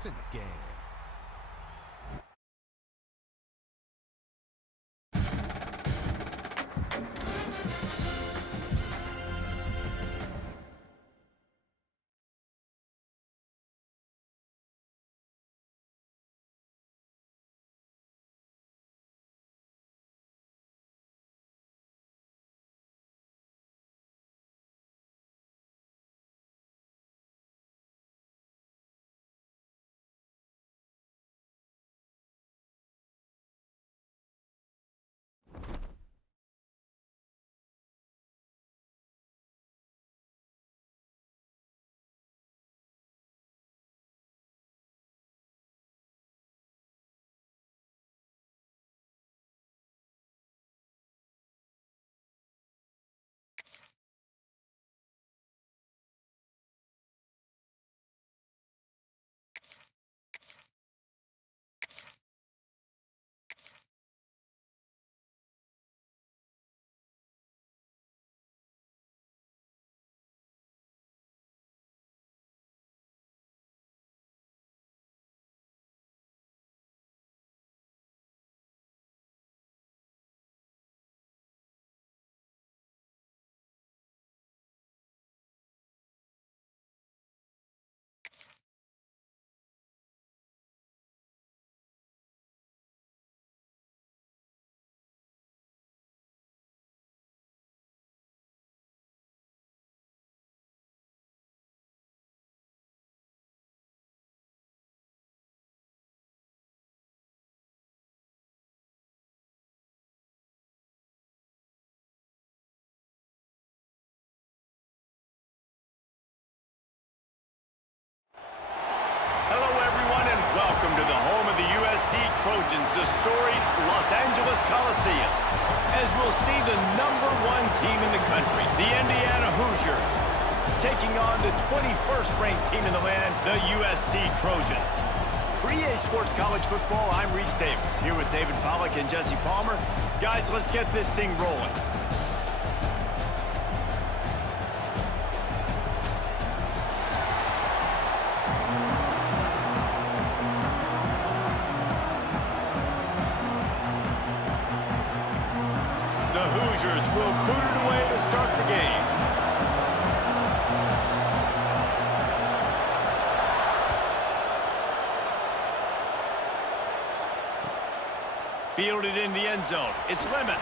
points in the game. Hello, everyone, and welcome to the home of the USC Trojans, the storied Los Angeles Coliseum. As we'll see the #1 team in the country, the Indiana Hoosiers, taking on the 21st ranked team in the land, the USC Trojans. For EA Sports College Football, I'm Reese Davis, here with David Pollack and Jesse Palmer. Guys, let's get this thing rolling. The Hoosiers will boot it away to start the game. Fielded in the end zone. It's Lemon.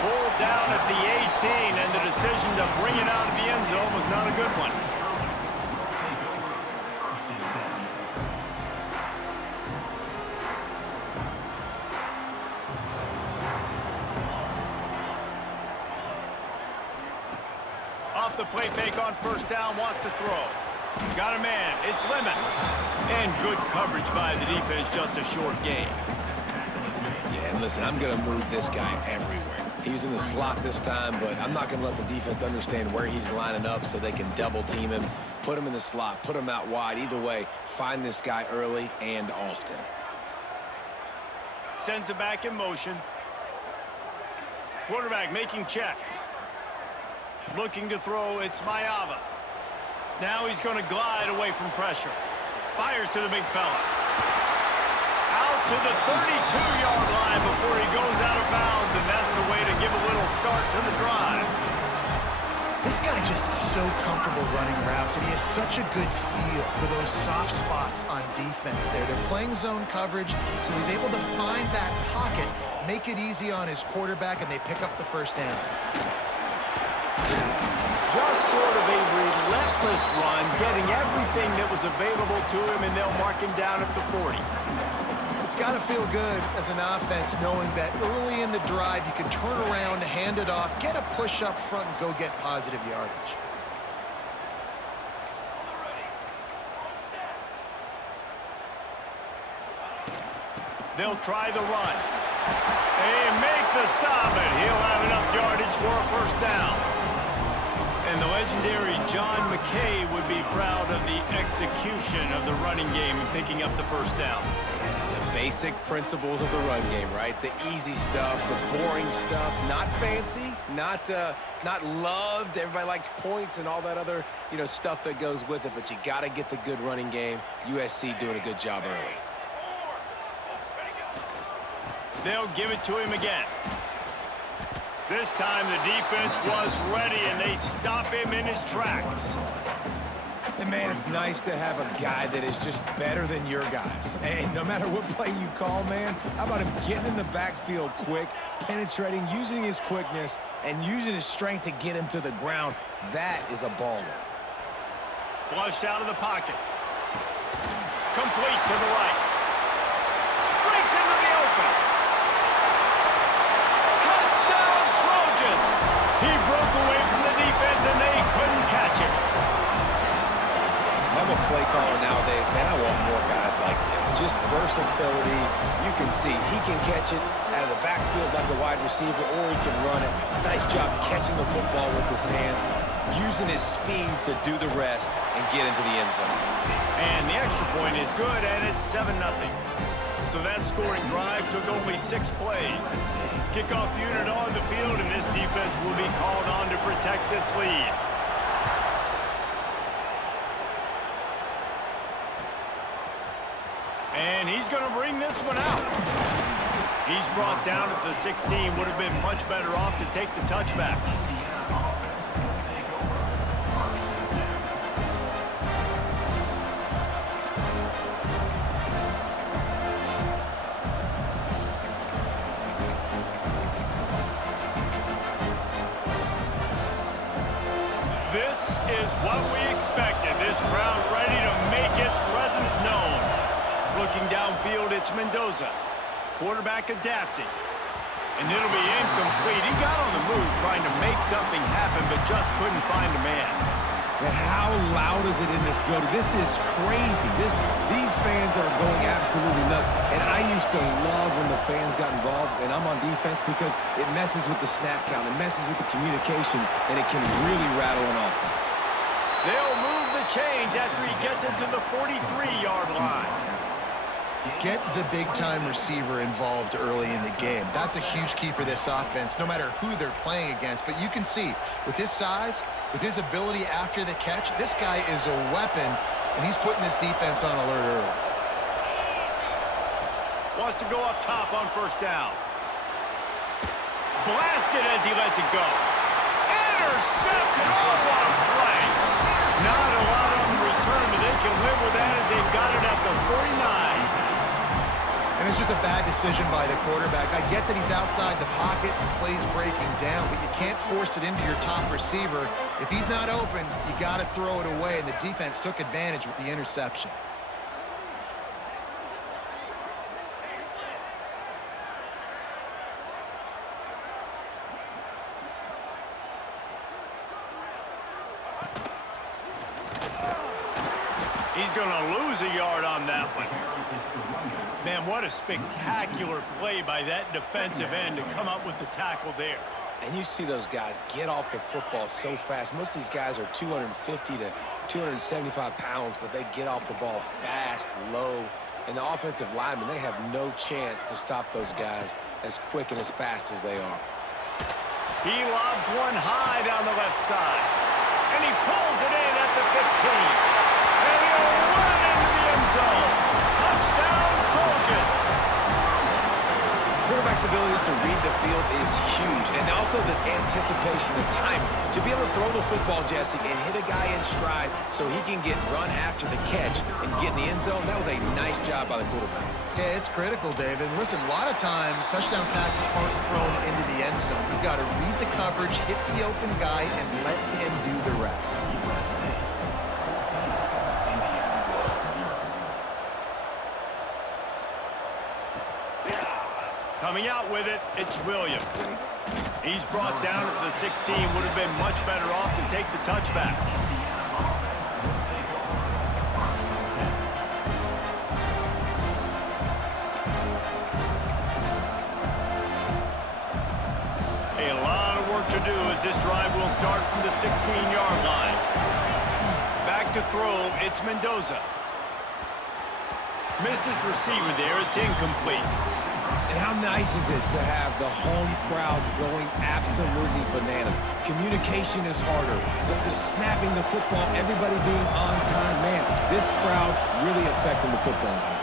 Pulled down at the 18, and the decision to bring it out of the end zone was not a good one. Off the play fake on first down, wants to throw. Got a man, it's Lemon. And good coverage by the defense, just a short gain. Yeah, and listen, I'm going to move this guy everywhere. He was in the slot this time, but I'm not going to let the defense understand where he's lining up so they can double team him, put him in the slot, put him out wide. Either way, find this guy early and often. Sends it back in motion. Quarterback making checks. Looking to throw, it's Mayava. Now he's going to glide away from pressure. Fires to the big fella. Out to the 32-yard line before he goes out of bounds, and that's the way to give a little start to the drive. This guy just is so comfortable running routes, and he has such a good feel for those soft spots on defense there. They're playing zone coverage, so he's able to find that pocket, make it easy on his quarterback, and they pick up the first down. Just sort of a relentless run, getting everything that was available to him, and they'll mark him down at the 40. It's got to feel good as an offense knowing that early in the drive you can turn around, hand it off, get a push up front, and go get positive yardage. They'll try the run. They make the stop, and he'll have enough yardage for a first down. And the legendary John McKay would be proud of the execution of the running game and picking up the first down. The basic principles of the run game, right? The easy stuff, the boring stuff, not fancy, not loved. Everybody likes points and all that other, stuff that goes with it, but you got to get the good running game. USC doing a good job early. They'll give it to him again. This time the defense was ready, and they stop him in his tracks. And, man, it's nice to have a guy that is just better than your guys. And no matter what play you call, man, how about him getting in the backfield quick, penetrating, using his quickness, and using his strength to get him to the ground? That is a baller. Flushed out of the pocket. Complete to the right. Breaks into the open. Touchdown, Trojans! He broke away from the defense, and they couldn't catch him. If I'm a play caller nowadays, man, I want more guys like this. Just versatility. You can see he can catch it out of the backfield like a wide receiver, or he can run it. Nice job catching the football with his hands, using his speed to do the rest and get into the end zone. And the extra point is good, and it's 7-0. So that scoring drive took only 6 plays. Kickoff unit on the field, and this defense will be called on to protect this lead. And he's going to bring this one out. He's brought down at the 16. Would have been much better off to take the touchback. This is what we expected. This crowd ready to make its presence known. Looking downfield, it's Mendoza. Quarterback adapting. And it'll be incomplete. He got on the move trying to make something happen, but just couldn't find a man. And how loud is it in this building? This is crazy. These fans are going absolutely nuts. And I used to love when the fans got involved, and I'm on defense, because it messes with the snap count. It messes with the communication, and it can really rattle an offense. They'll move the chains after he gets it to the 43-yard line. Get the big-time receiver involved early in the game. That's a huge key for this offense, no matter who they're playing against. But you can see, with his size, with his ability after the catch, this guy is a weapon, and he's putting this defense on alert early. Wants to go up top on first down. Blasted as he lets it go. Intercepted. Oh, what a play. Not a lot on the return, but they can live with that as they've got it at the 49. And it's just a bad decision by the quarterback. I get that he's outside the pocket and plays breaking down, but you can't force it into your top receiver. If he's not open, you got to throw it away, and the defense took advantage with the interception. He's going to lose a yard on that one. Man, what a spectacular play by that defensive end to come up with the tackle there. And you see those guys get off the football so fast. Most of these guys are 250 to 275 pounds, but they get off the ball fast, low. And the offensive linemen, they have no chance to stop those guys as quick and as fast as they are. He lobs one high down the left side. And he pulls it in at the 15. And he'll run into the end zone. Touchdown, Trojans. Quarterback's abilities to read the field is huge. And also the anticipation, the time to be able to throw the football, Jesse, and hit a guy in stride so he can get run after the catch and get in the end zone. That was a nice job by the quarterback. Yeah, it's critical, David. Listen, a lot of times touchdown passes aren't thrown into the end zone. You've got to read the coverage, hit the open guy, and let him do the rest. Coming out with it, it's Williams. He's brought down at the 16. Would have been much better off to take the touchback. A lot of work to do as this drive will start from the 16-yard line. Back to throw, it's Mendoza. Missed his receiver there. It's incomplete. And how nice is it to have the home crowd going absolutely bananas? Communication is harder. The snapping the football, everybody being on time. Man, this crowd really affecting the football game.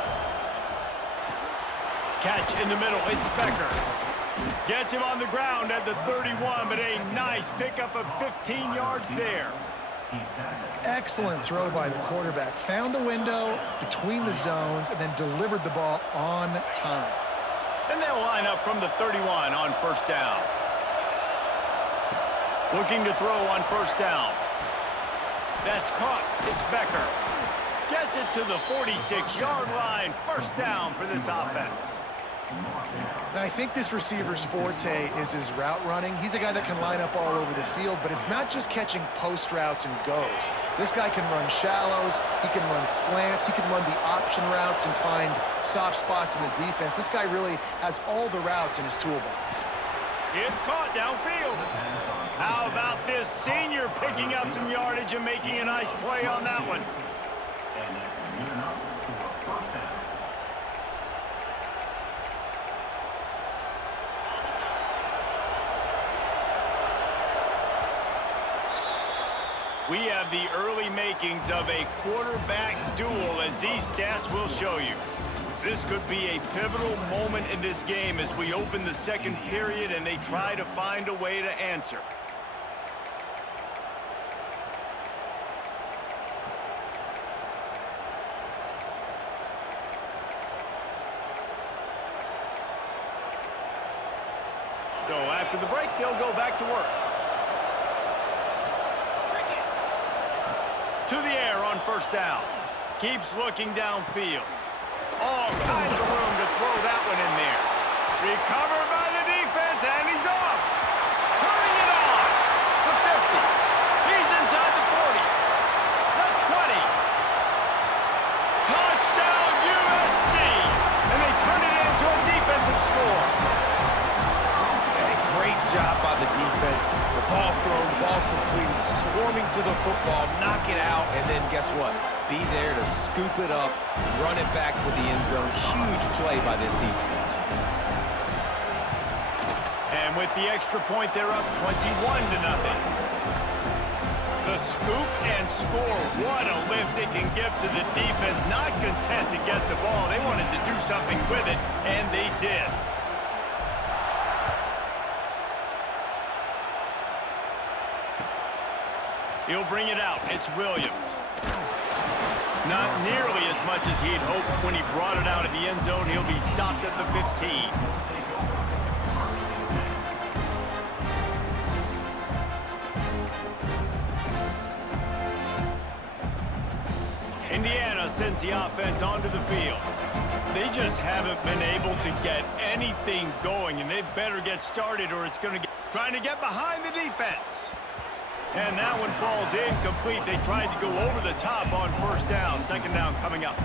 Catch in the middle. It's Becker. Gets him on the ground at the 31, but a nice pickup of 15 yards there. Excellent throw by the quarterback. Found the window between the zones and then delivered the ball on time. And they'll line up from the 31 on first down. Looking to throw on first down. That's caught. It's Becker. Gets it to the 46-yard line. First down for this offense. And I think this receiver's forte is his route running. He's a guy that can line up all over the field, but it's not just catching post routes and goes. This guy can run shallows, he can run slants, he can run the option routes and find soft spots in the defense. This guy really has all the routes in his toolbox. It's caught downfield. How about this senior picking up some yardage and making a nice play on that one? We have the early makings of a quarterback duel, as these stats will show you. This could be a pivotal moment in this game as we open the second period and they try to find a way to answer. So after the break, they'll go back to work. To the air on first down. Keeps looking downfield. All kinds of room to throw that one in there. Recovered by the defense, and he's off. Turning it on. The 50. He's inside the 40. The 20. Touchdown USC. And they turn it into a defensive score. Great job by the defense. The ball's thrown, the ball's completed, swarming to the football, knock it out, and then guess what? Be there to scoop it up, run it back to the end zone. Huge play by this defense. And with the extra point, they're up 21-0. The scoop and score. What a lift it can give to the defense. Not content to get the ball. They wanted to do something with it, and they did. He'll bring it out. It's Williams. Not nearly as much as he'd hoped when he brought it out of the end zone. He'll be stopped at the 15. Indiana sends the offense onto the field. They just haven't been able to get anything going, and they better get started or it's going to get... Trying to get behind the defense. And that one falls incomplete. They tried to go over the top on first down. Second down coming up.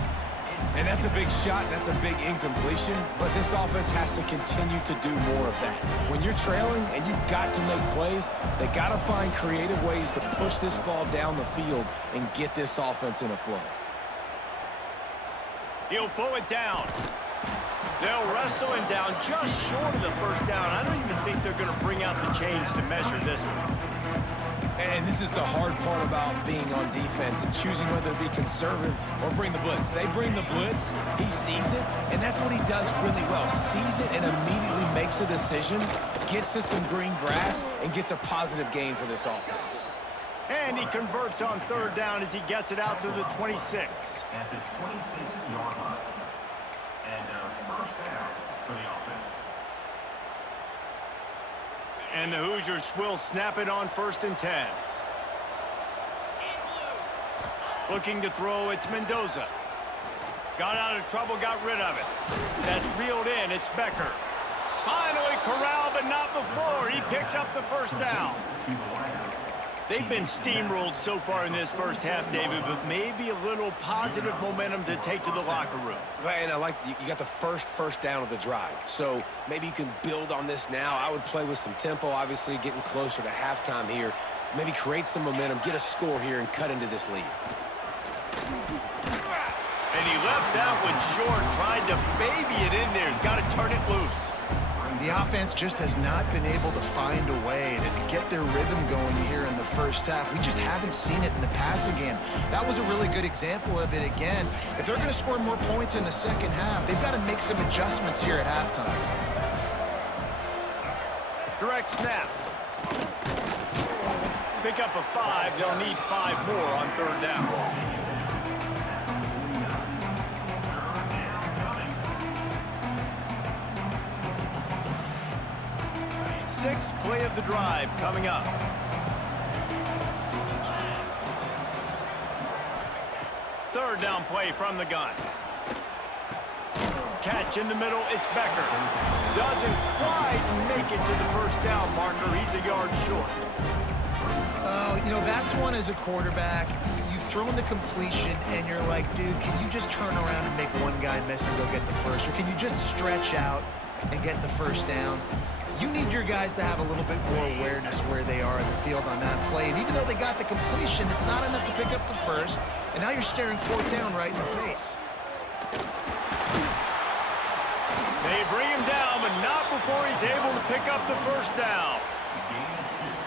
And that's a big shot, that's a big incompletion, but this offense has to continue to do more of that. When you're trailing and you've got to make plays, they got to find creative ways to push this ball down the field and get this offense in a flow. He'll pull it down. They'll wrestle him down just short of the first down. I don't even think they're going to bring out the chains to measure this one. And this is the hard part about being on defense and choosing whether to be conservative or bring the blitz. They bring the blitz, he sees it, and that's what he does really well. Sees it and immediately makes a decision, gets to some green grass, and gets a positive gain for this offense. And he converts on third down as he gets it out to the 26. At the 26-yard line. And first down for the offense. And the Hoosiers will snap it on 1st and 10. Looking to throw, it's Mendoza. Got out of trouble, got rid of it. That's reeled in, it's Becker. Finally corralled, but not before. He picks up the first down. They've been steamrolled so far in this first half, David, but maybe a little positive momentum to take to the locker room. And I like you got the first down of the drive, so maybe you can build on this now. I would play with some tempo, obviously getting closer to halftime here. Maybe create some momentum, get a score here, and cut into this lead. And he left that one short, tried to baby it in there. He's got to turn it loose. The offense just has not been able to find a way to get their rhythm going here in the first half. We just haven't seen it in the passing game. That was a really good example of it again. If they're going to score more points in the second half, they've got to make some adjustments here at halftime. Direct snap. Pick up a 5. They'll need 5 more on third down. 6th play of the drive coming up. Third down play from the gun. Catch in the middle, it's Becker. Doesn't quite make it to the first down marker. He's a yard short. You know, that's one as a quarterback. You've thrown the completion, and you're like, dude, can you just turn around and make one guy miss and go get the first? Or can you just stretch out and get the first down? You need your guys to have a little bit more awareness where they are in the field on that play. And even though they got the completion, it's not enough to pick up the first. And now you're staring fourth down right in the face. They bring him down, but not before he's able to pick up the first down.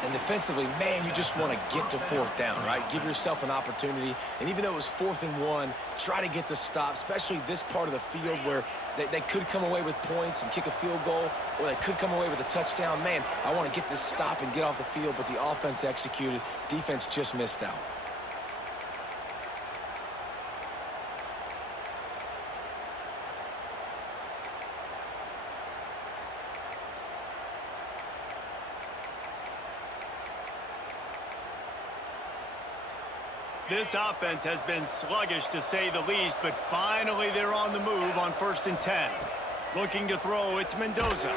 And defensively, man, you just want to get to fourth down, right? Give yourself an opportunity. And even though it was 4th and 1, try to get the stop, especially this part of the field where they could come away with points and kick a field goal, or they could come away with a touchdown. Man, I want to get this stop and get off the field, but the offense executed. Defense just missed out. This offense has been sluggish, to say the least, but finally they're on the move on 1st and 10. Looking to throw, it's Mendoza.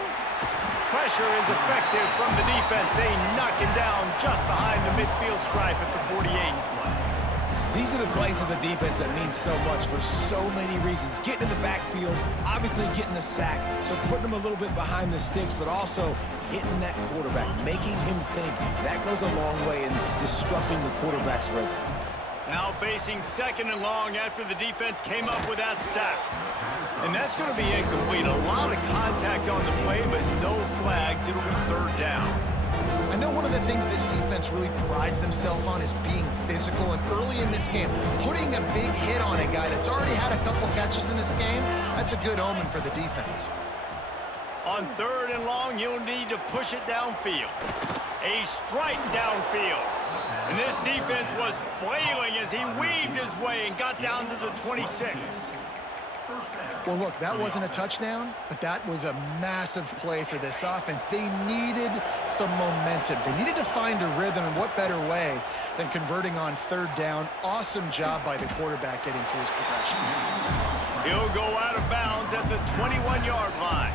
Pressure is effective from the defense. They knock him down just behind the midfield stripe at the 48. These are the plays as a defense that mean so much for so many reasons. Getting in the backfield, obviously getting the sack, so putting them a little bit behind the sticks, but also hitting that quarterback, making him think. That goes a long way in disrupting the quarterback's rhythm. Now facing 2nd and long after the defense came up with that sack. And that's going to be incomplete. A lot of contact on the play, but no flags. It'll be 3rd down. I know one of the things this defense really prides themselves on is being physical. And early in this game, putting a big hit on a guy that's already had a couple catches in this game, that's a good omen for the defense. On 3rd and long, you'll need to push it downfield. A strike downfield. And this defense was flailing as he weaved his way and got down to the 26. Well, look, that wasn't a touchdown, but that was a massive play for this offense. They needed some momentum. They needed to find a rhythm, and what better way than converting on 3rd down. Awesome job by the quarterback getting through his progression. He'll go out of bounds at the 21-yard line.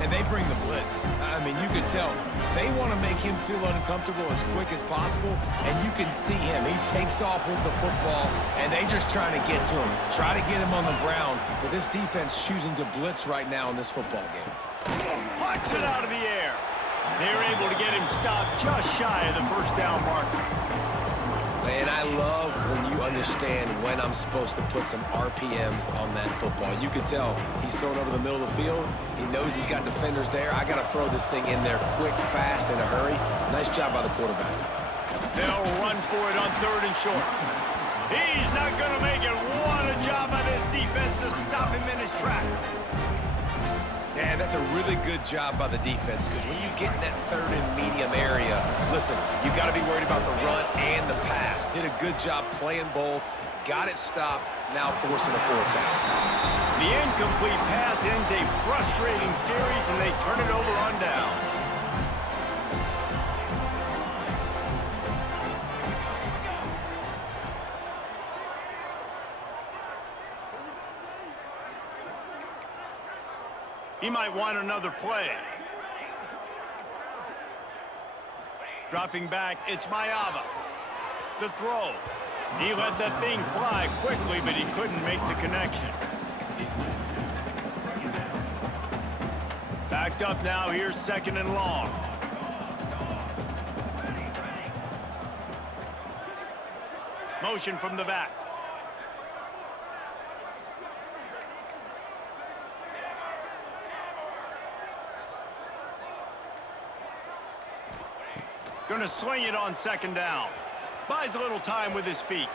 And they bring the blitz. I mean, you can tell they want to make him feel uncomfortable as quick as possible, and you can see him. He takes off with the football, and they just trying to get to him, try to get him on the ground. But this defense choosing to blitz right now in this football game. Pucks it out of the air. They're able to get him stopped just shy of the first down marker. And I love when you understand when I'm supposed to put some RPMs on that football. You can tell he's throwing over the middle of the field. He knows he's got defenders there. I got to throw this thing in there quick, fast, in a hurry. Nice job by the quarterback. They'll run for it on 3rd and short. He's not going to make it. What a job by this defense to stop him in his tracks. Yeah, that's a really good job by the defense, because when you get in that 3rd and medium area, listen, you got to be worried about the run and the pass. Did a good job playing both, got it stopped, now forcing a 4th down. The incomplete pass ends a frustrating series, and they turn it over on downs. He might want another play. Dropping back, it's Ncaa. The throw. He let that thing fly quickly, but he couldn't make the connection. Backed up now, here's 2nd and long. Motion from the back. Gonna sling it on second down. Buys a little time with his feet.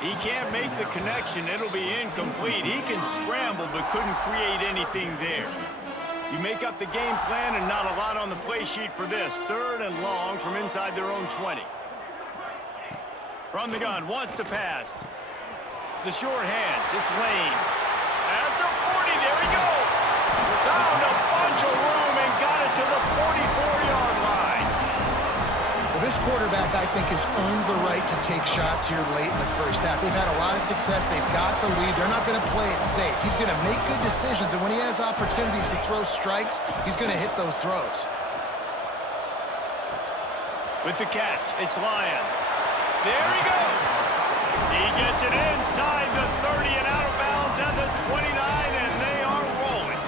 He can't make the connection. It'll be incomplete. He can scramble, but couldn't create anything there. You make up the game plan and not a lot on the play sheet for this. 3rd and long from inside their own 20. From the gun, wants to pass. The short hands, it's Lane. At the 40, there he goes. Found a bunch of room and got it to the 44-yard line. Well, this quarterback, I think, has earned the right to take shots here late in the first half. They've had a lot of success. They've got the lead. They're not going to play it safe. He's going to make good decisions, and when he has opportunities to throw strikes, he's going to hit those throws. With the catch, it's Lyons. There he goes. He gets it inside the 30 and out of bounds at the 29, and they are rolling.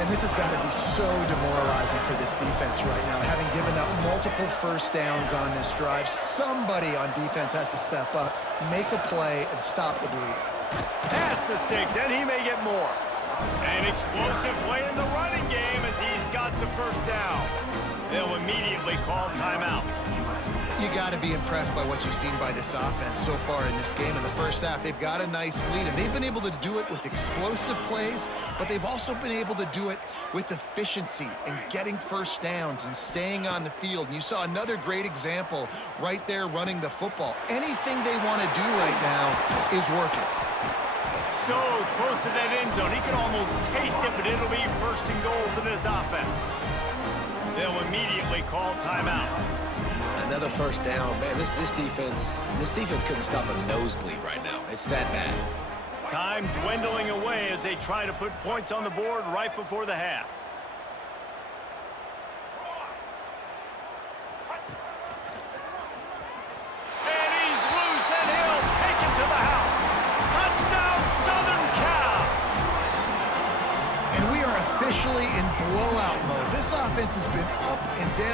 And this has got to be so demoralizing for this defense right now. Having given up multiple first downs on this drive, somebody on defense has to step up, make a play, and stop the bleeding. Pass the sticks, and he may get more. An explosive play in the running game as he's got the first down. They'll immediately call timeout. You got to be impressed by what you've seen by this offense so far in this game. In the first half, they've got a nice lead, and they've been able to do it with explosive plays, but they've also been able to do it with efficiency and getting first downs and staying on the field. And you saw another great example right there running the football. Anything they want to do right now is working. So close to that end zone. He can almost taste it, but it'll be 1st and goal for this offense. They'll immediately call timeout. Another first down. Man, this defense couldn't stop a nosebleed right now. It's that bad. Time dwindling away as they try to put points on the board right before the half. And he's loose, and he'll take it to the house. Touchdown, Southern Cal! And we are officially in blowout mode. This offense has been up and down.